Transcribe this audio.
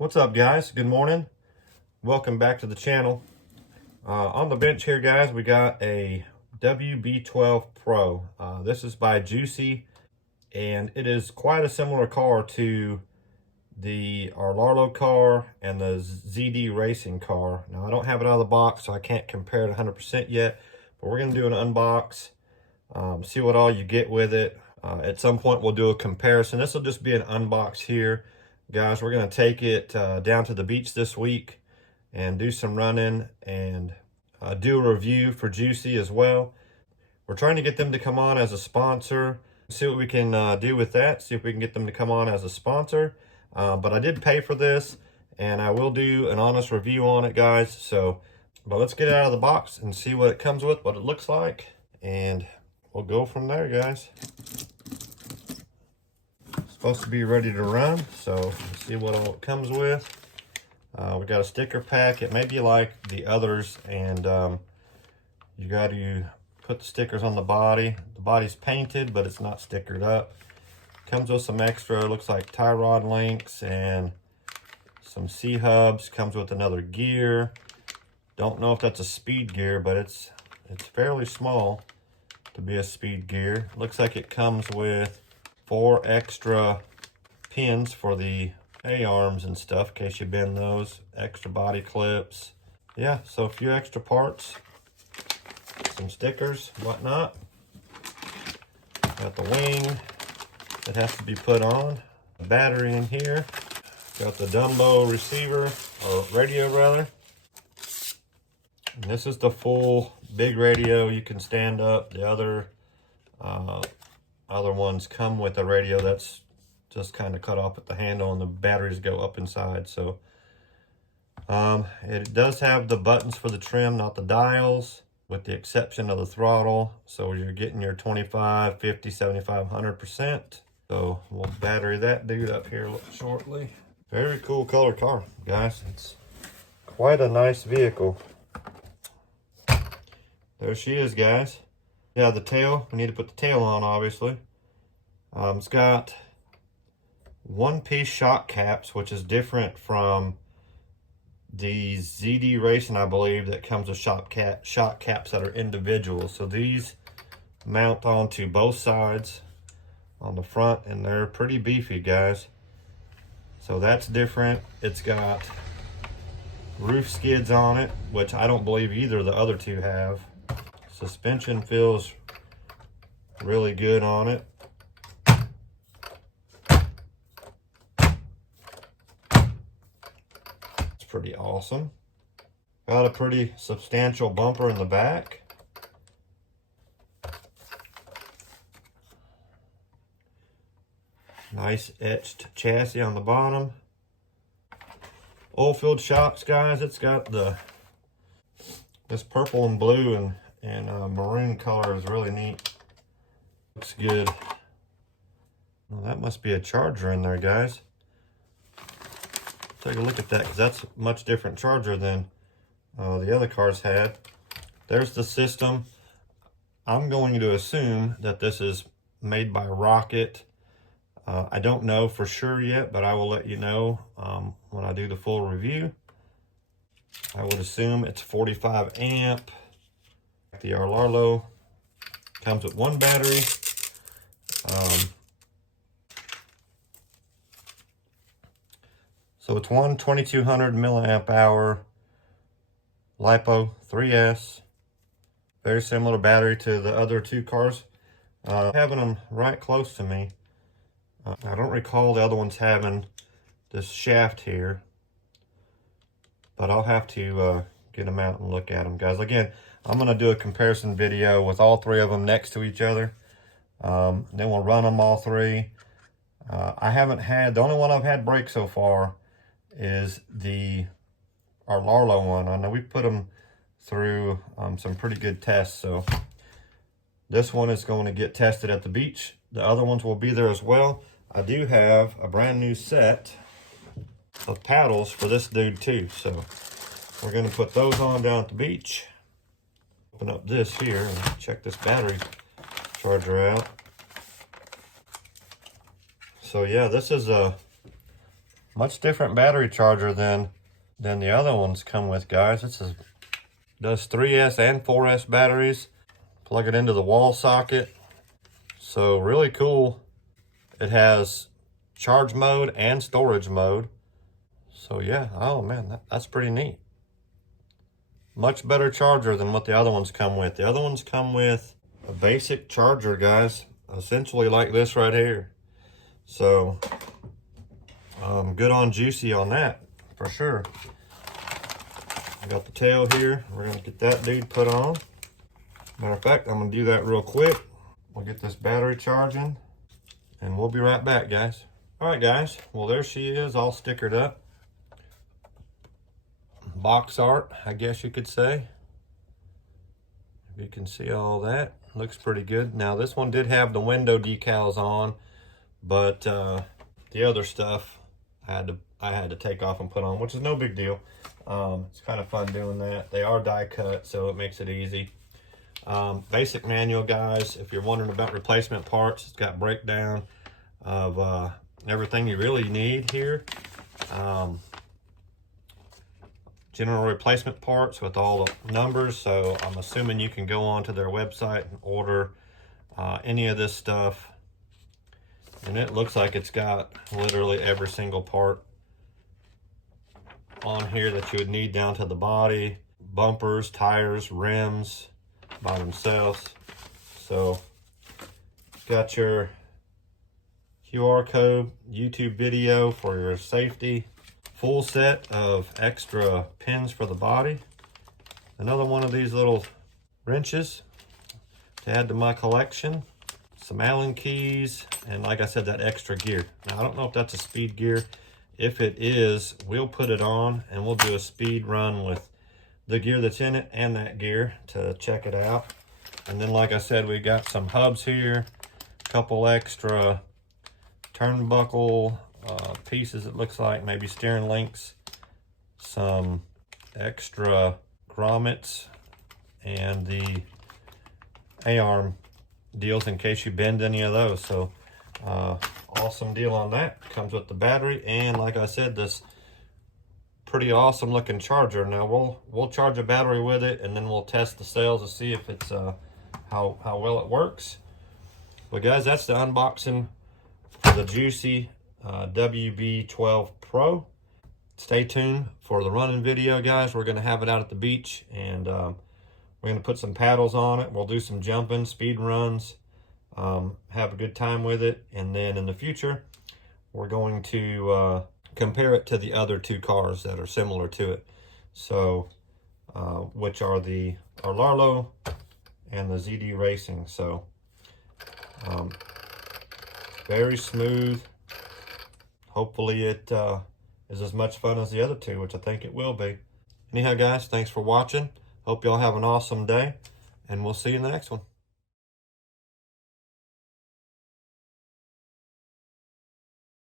What's up, guys? Good morning. Welcome back to the channel. On the bench here, guys, we got a WB12 Pro. This is by JIUSI, and it is quite a similar car to the Arlarlo car and the ZD Racing car. Now, I don't have it out of the box, so I can't compare it 100% yet, but we're going to do an unbox, see what all you get with it. At some point, we'll do a comparison. This will just be an unbox here. Guys, we're going to take it down to the beach this week and do some running and do a review for JIUSI as well. We're trying to get them to come on as a sponsor, see what we can do with that, see if we can get them to come on as a sponsor. But I did pay for this, and I will do an honest review on it, guys. But let's get it out of the box and see what it comes with, what it looks like, and we'll go from there, guys. Supposed to be ready to run, so let's see what all it comes with. We got a sticker pack. It may be like the others, and you got to put the stickers on the body. The body's painted, but it's not stickered up. Comes with some extra, looks like tie rod links and some C-hubs. Comes with another gear. Don't know if that's a speed gear, but it's fairly small to be a speed gear. Looks like it comes with 4 extra pins for the A-arms and stuff, in case you bend those. Extra body clips. Yeah, so a few extra parts. Some stickers, whatnot. Got the wing that has to be put on. A battery in here. Got the Dumbo receiver, or radio rather. And this is the full big radio. You can stand up. The other ones come with a radio that's just kind of cut off at the handle, and the batteries go up inside. So it does have the buttons for the trim, not the dials, with the exception of the throttle. So you're getting your 25, 50, 75, 100%. So we'll battery that dude up here shortly. Very cool color car, guys. It's quite a nice vehicle. There she is, guys. Yeah, the tail. We need to put the tail on, obviously. It's got one-piece shock caps, which is different from the ZD Racing, I believe, that comes with shock caps that are individual. So these mount onto both sides on the front, and they're pretty beefy, guys. So that's different. It's got roof skids on it, which I don't believe either of the other two have. Suspension feels really good on it. It's pretty awesome. Got a pretty substantial bumper in the back. Nice etched chassis on the bottom. Oil-filled shocks, guys. It's got this purple and blue and maroon color is really neat. Looks good. Well, that must be a charger in there, guys. Take a look at that, because that's a much different charger than the other cars had. There's the system. I'm going to assume that this is made by Rocket. I don't know for sure yet, but I will let you know when I do the full review. I would assume it's 45 amp. The Arlarlo comes with one battery. So it's one 2200 milliamp hour LiPo 3S. Very similar battery to the other two cars. Having them right close to me. I don't recall the other ones having this shaft here, but I'll have to get them out and look at them, guys. Again, I'm going to do a comparison video with all three of them next to each other. Then we'll run them all three. The only one I've had break so far is the Arlarlo one. I know we put them through some pretty good tests, so this one is going to get tested at the beach. The other ones will be there as well. I do have a brand new set of paddles for this dude too, so we're going to put those on down at the beach. Open up this here and check this battery charger out. So yeah, this is a Much different battery charger than the other ones come with, guys. Does 3S and 4S batteries. Plug it into the wall socket. So really cool. It has charge mode and storage mode. So yeah, oh man, that's pretty neat. Much better charger than what the other ones come with. The other ones come with a basic charger, guys, essentially like this right here. So good on JIUSI on that, for sure. I got the tail here. We're gonna get that dude put on. Matter of fact, I'm gonna do that real quick. We'll get this battery charging and we'll be right back, guys. All right, guys, well, there she is, all stickered up. Box art, I guess you could say. If you can see all that, looks pretty good. Now, this one did have the window decals on, but the other stuff I had to take off and put on, which is no big deal. It's kind of fun doing that. They are die cut, so it makes it easy. Basic manual, guys. If you're wondering about replacement parts, it's got breakdown of everything you really need here. General replacement parts with all the numbers, so I'm assuming you can go onto their website and order any of this stuff. And it looks like it's got literally every single part on here that you would need, down to the body, bumpers, tires, rims by themselves. So got your QR code, YouTube video for your safety, full set of extra pins for the body, another one of these little wrenches to add to my collection, some Allen keys, and like I said, that extra gear. Now, I don't know if that's a speed gear. If it is, we'll put it on and we'll do a speed run with the gear that's in it and that gear to check it out. And then, like I said, we got some hubs here, a couple extra turnbuckle pieces, it looks like, maybe steering links, some extra grommets, and the A-arm deals in case you bend any of those. So awesome deal on that. Comes with the battery, and like I said, this pretty awesome looking charger. Now we'll charge a battery with it, and then we'll test the cells to see if it's how well it works. But guys, that's the unboxing for the JIUSI WB12 Pro. Stay tuned for the running video, guys. We're gonna have it out at the beach, and we're gonna put some paddles on it. We'll do some jumping, speed runs, have a good time with it. And then in the future, we're going to compare it to the other two cars that are similar to it. So, which are the Arlarlo and the ZD Racing. So, very smooth. Hopefully it is as much fun as the other two, which I think it will be. Anyhow, guys, thanks for watching. Hope y'all have an awesome day, and we'll see you in the next one.